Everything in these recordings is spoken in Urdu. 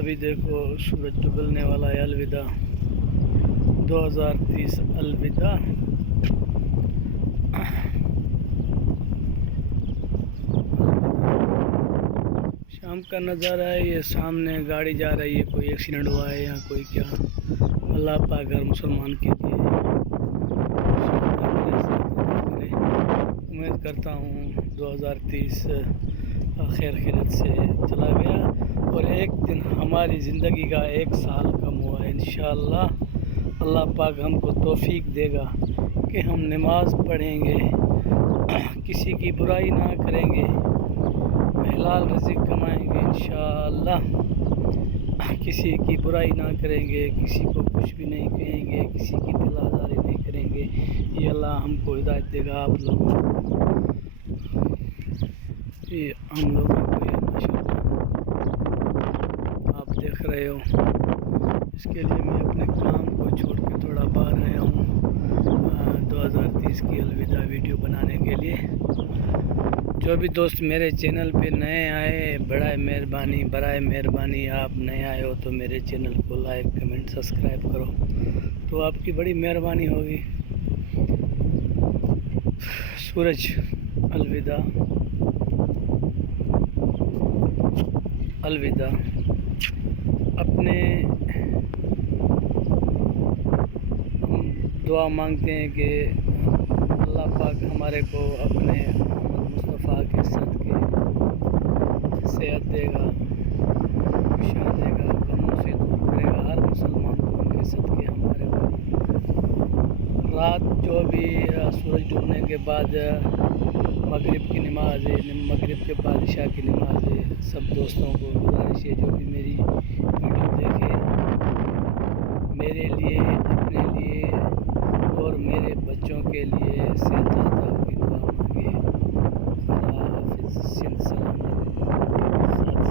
ابھی دیکھو سورج ڈبلنے والا ہے. الوداع 2030، الوداع. شام کا نظارہ ہے. یہ سامنے گاڑی جا رہی ہے. کوئی ایکسیڈنٹ ہوا ہے یا کوئی کیا. اللہ پاک ہر مسلمان کے لیے امید کرتا ہوں 2030 خیر خیرت سے چلا گیا اور ایک دن ہماری زندگی کا 1 سال کم ہوا ہے. انشاءاللہ اللہ پاک ہم کو توفیق دے گا کہ ہم نماز پڑھیں گے، کسی کی برائی نہ کریں گے، حلال رزق کمائیں گے انشاءاللہ، کسی کی برائی نہ کریں گے، کسی کو کچھ بھی نہیں کہیں گے، کسی کی دل آزاری نہیں کریں گے. یہ اللہ ہم کو ہدایت دے گا. آپ لوگوں یہ ہم لوگوں کو یہ ماشاءاللہ آپ دیکھ رہے ہو. اس کے لیے میں اپنے کام کو چھوڑ کے تھوڑا باہر آیا ہوں 2030 کی الوداع ویڈیو بنانے کے لیے. جو بھی دوست میرے چینل پہ نئے آئے برائے مہربانی آپ نئے آئے ہو تو میرے چینل کو لائک کمنٹ سبسکرائب کرو تو آپ کی بڑی مہربانی ہوگی. سورج الوداع، الوداع. اپنے ہم دعا مانگتے ہیں کہ اللہ پاک ہمارے کو اپنے محمد مصطفیٰ کے صدقے صحت دے گا، خوشیاں دے گا، غموں سے دور کرے گا ہر مسلمان کو ان کے صدقے ہمارے کو. رات جو بھی سورج ڈوبنے کے بعد مغرب کی نماز ہے، مغرب کے بعد عشاء کی نماز ہے. سب دوستوں کو گزارش ہے جو بھی میری ویڈیو دیکھے میرے لیے، اپنے لیے اور میرے بچوں کے لیے صحت عطا کی دعا مانگے. خدا حافظ. سندھ سلامت، سلامت.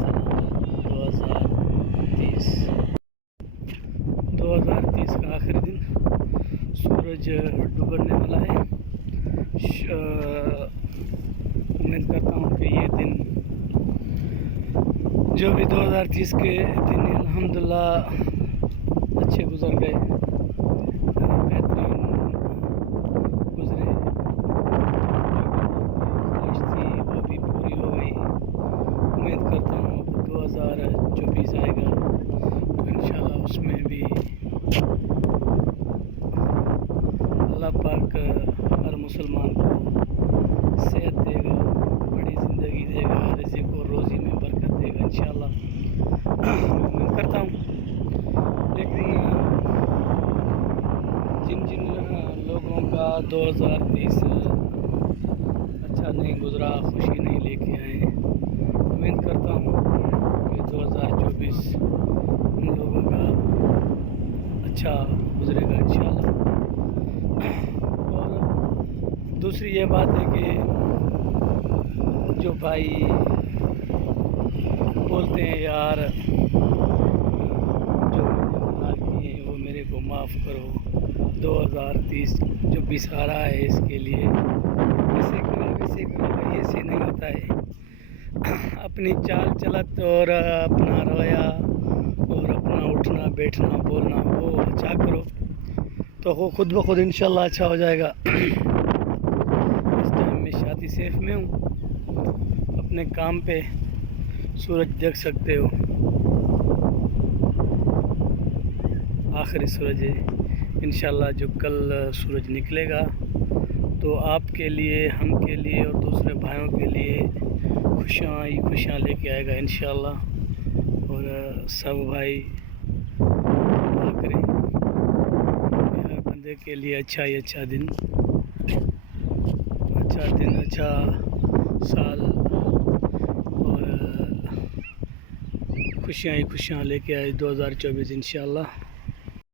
2030 کا آخری دن. سورج ڈوبنے والا ہے. امید کرتا ہوں کہ یہ دن جو بھی 2030 کے دن الحمدللہ اچھے گزر گئے، بہترین گزرے. خواہش تھی وہ بھی پوری ہو گئی. امید کرتا ہوں 2024 آئے گا تو انشاءاللہ اس میں بھی اللہ پاک ہر مسلمان کو صحت دے گا، بڑی زندگی دے گا، رزق اور روزی میں برکت دے گا انشاءاللہ. امید کرتا ہوں. لیکن جن لوگوں کا 2030 اچھا نہیں گزرا، خوشی نہیں لے کے آئے، امید کرتا ہوں کہ 2024 ان لوگوں کا اچھا گزرے گا انشاءاللہ. اور دوسری یہ بات ہے کہ جو بھائی بولتے ہیں یار جو گناہ کیے ہیں وہ میرے کو معاف کرو، 2030 جو بسارا ہے اس کے لیے ایسے کرو ویسے کرو، ایسے نہیں ہوتا ہے. اپنی چال چلت اور اپنا رویا اور اپنا اٹھنا بیٹھنا بولنا وہ اچھا کرو تو وہ خود بخود انشاءاللہ اچھا ہو جائے گا. اس ٹائم میں شادی سیف میں ہوں، اپنے کام پہ. سورج دیکھ سکتے ہو آخری سورج ہے. انشاءاللہ جو کل سورج نکلے گا تو آپ کے لیے، ہم کے لیے اور دوسرے بھائیوں کے لیے خوشیاں ہی خوشیاں لے کے آئے گا انشاءاللہ. اور سب بھائی دعا کریں ہر بندے کے لیے اچھا ہی اچھا دن، اچھا سال اور خوشیاں ہی خوشیاں لے کے آئے 2024 انشاءاللہ.